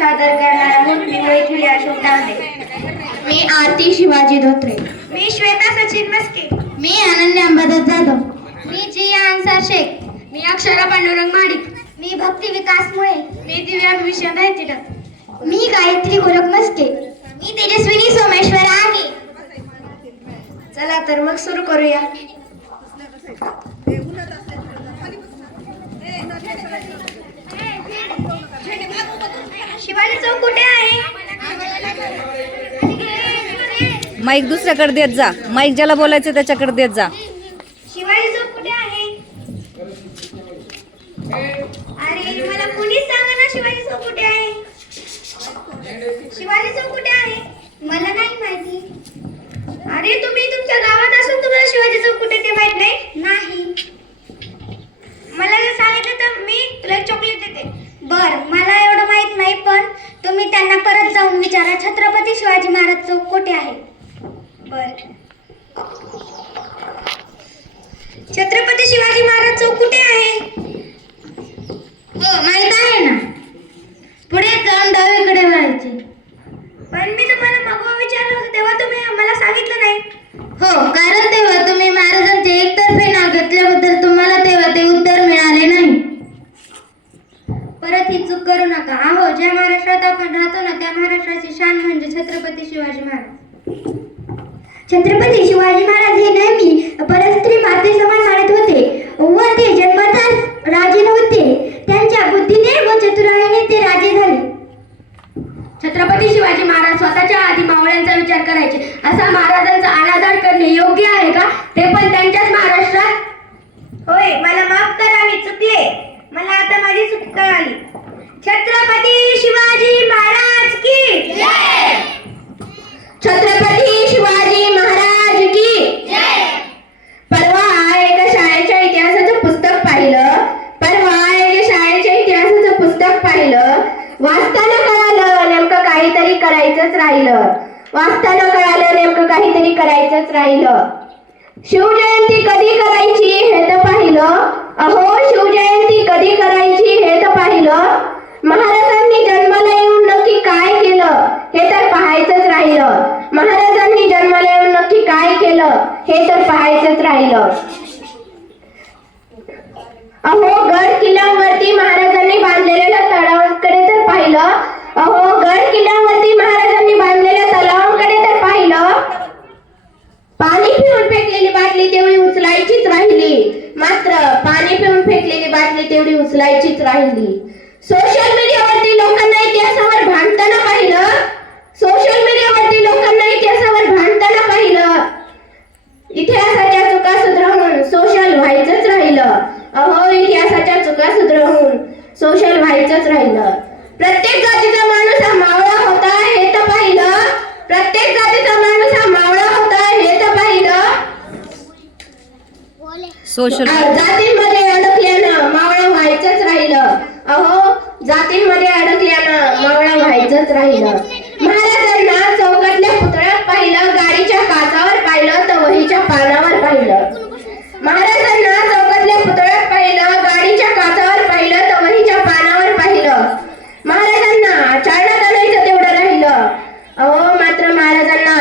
सादर करणारा मूर्ती मैथिली अशोक तांबे. मी आरती शिवाजी धोत्रे. मी श्वेता सचिन मस्के. मी अनन्या अंबादास जाधव. मी जिया अन्सार शेख. मी अक्षरा पांडुरंग माडिक. मी भक्ती विकास मुळे. मी दिव्या विषय माहिती. मी गायत्री गोरख मस्के. मी तेजस्विनी सोमेश्वर आगे. चला तर मग सुरू करूया. शिवाजी चौक कुठे आहे? माईक दुसऱ्याकडे देत जा. माईक ज्याला बोलायचं त्याच्याकडे देत जा. शिवाजी चौक कुठे आहे? अरे मला कुणीच सांगा ना शिवाजी चौक कुठे आहे? शिवाजी चौक कुठे आहे? मला नाही माहिती. अरे तुम्ही तुमच्या गावात असून तुम्हाला शिवाजी चौक कुठे ते माहित नाही? नाही. मला जर सांगितलं तर मी तुला एक चॉकलेट देते. बर, मला एवढं माहित नाही, पण तुम्ही त्यांना परत जाऊन विचारा छत्रपती शिवाजी महाराज चौक कुठे आहे. बर. छत्रपती शिवाजी महाराज चौक कुठे आहे? हो, माहित आहे ना. पुढे जाऊन डावीकडे वळायचे. पण मी तुम्हाला मग विचारलं होतं तेव्हा तुम्ही मला सांगितलं नाही. हो, कारण तेव्हा तुम्ही महाराजांचे एकतर्फे नाव घेतल्याबद्दल तुम्हाला तेव्हा ते उत्तर मिळाले नाही. परत ही चूक करू नका. अहो, ज्या महाराष्ट्रात आपण राहतो ना त्या महाराष्ट्राची शान म्हणजे छत्रपती शिवाजी महाराज. छत्रपती शिवाजी महाराज हे नेहमी परस्त्री माते समान मानत होते व ते जन्मतःच राजे नव्हते. त्यांच्या बुद्धीने व चतुराईने ते राजे झाले. छत्रपती शिवाजी महाराज स्वतःच्या आधी मावळ्यांचा विचार करायचे. असा महाराजांचा अनादर करणे योग्य आहे का? ते पण त्यांच्याच महाराष्ट्रात. होय, मला माफ करा, मी चुकले. मला आता माझी चूक कळाली. छत्रपती शिवाजी महाराज की जय. छत्रपती शिवाजी महाराज की जय. परवा एका शाळेच्या इतिहासाचं पुस्तक पाहिलं. वाचताना कळालं नेमकं काहीतरी करायचंच राहिलं. शिवजयंती कधी करायची हे तर पाहिलं. शिवजयंती कधी करायची हे तर पाहिलं. महाराजांनी जन्माला येऊन नक्की काय केलं हे तर पाहायचंच राहिलं. गड किल्ल्यावरती महाराजांनी बांधलेल्या तलावांकडे तर पाहिलं. पाणी पिऊन फेकलेली बाटली तेवढी उचलायचीच राहिली. सोशल मीडियावरती लोकांना इतिहासावर भांडताना पाहिलं. इतिहासाच्या चुका सुधारून सोशल व्हायचंच राहिलं. प्रत्येक जातीचा माणूस हा मावळा होता हे तर पाहिलं. सोशल जातींमध्ये अडकल्यानं मावळा व्हायचंच राहिलं. महाराजांना चौकातल्या पुतळ्यात पाहिलं, गाडीच्या काचावर पाहिलं तर वहीच्या पानावर पाहिलं. महाराजांना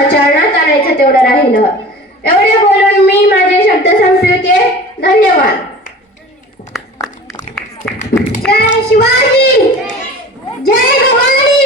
चालण्यात आणायचं तेवढं राहिलं. एवढे बोलून मी माझे शब्द संपवते. धन्यवाद. जय शिवाजी. जय भवानी.